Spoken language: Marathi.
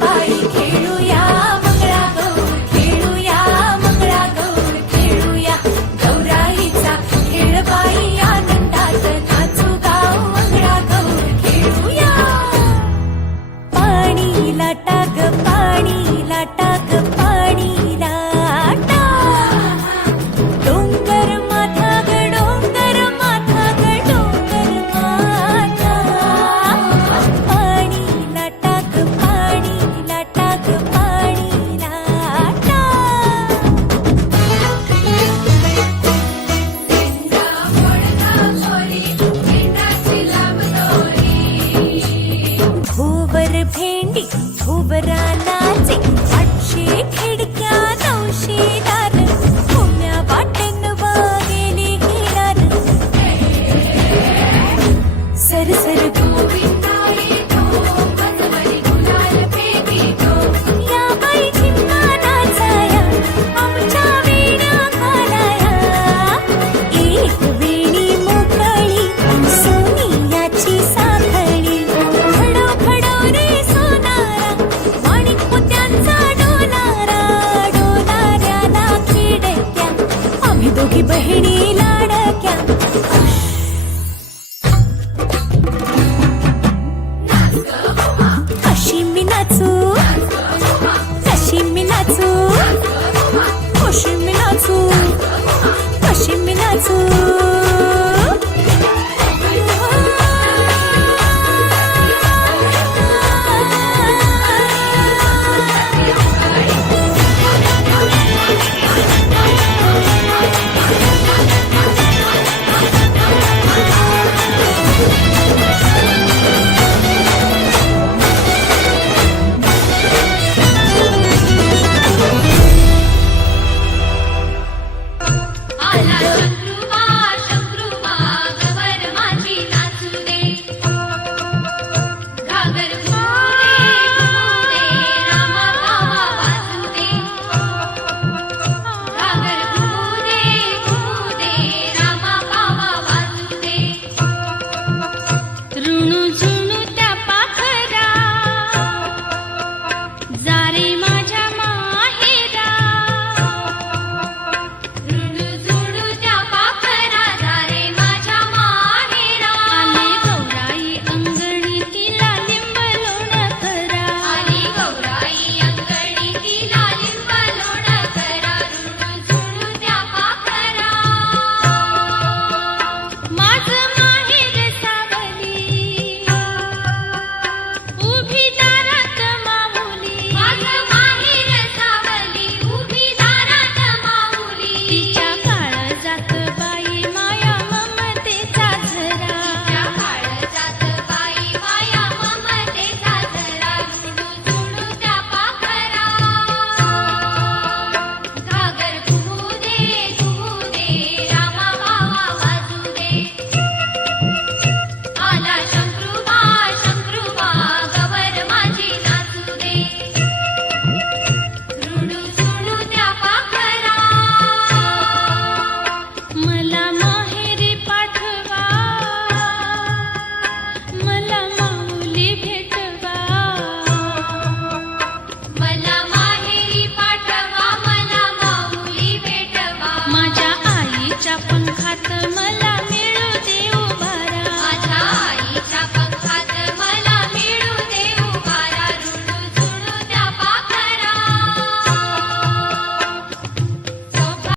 बाई खेळूया मंगळागौर, खेळूया मंगळागौर, खेळूया गौराईचा खेळ बाई आनंदात नाचू गाव मंगळागौर खेळूया. पाणी लाटा ग पाणी लाटा ग पाणी लाटा, डोंगर माथा ग डोंगर माथा ग डोंगर माथा. पाणी लाटा ग पाणी लाटा ग पाणी लाटा. भोवर भेंडी भोवरा नाचे, 800 खिडक्या 900 दार, भूम्या वाटेन वागेली हिरार. सरसर या बाई झिम्मा नाचाया, आमच्या वेण्या घालाया. एक वेणी मोकळी सोनियाची साखळी, खडो खडो रे सोनारा, माणिक मोत्यांचा डोलारा. डोलाऱ्याला खिडक्या, आम्ही दोघी बहिणी लाडक्या. अशी मी नाचू, कशी मी नाचू, कशी मी नाचू, कशी मी नाचू. आला शंक्रुबा गवर माझी नाचू दे. घागर घुमू दे रामा बाबा वाजू दे. घागर घुमू दे रामा बाबा वाजू दे. ऋणू झुणू त्या पाखरा, जा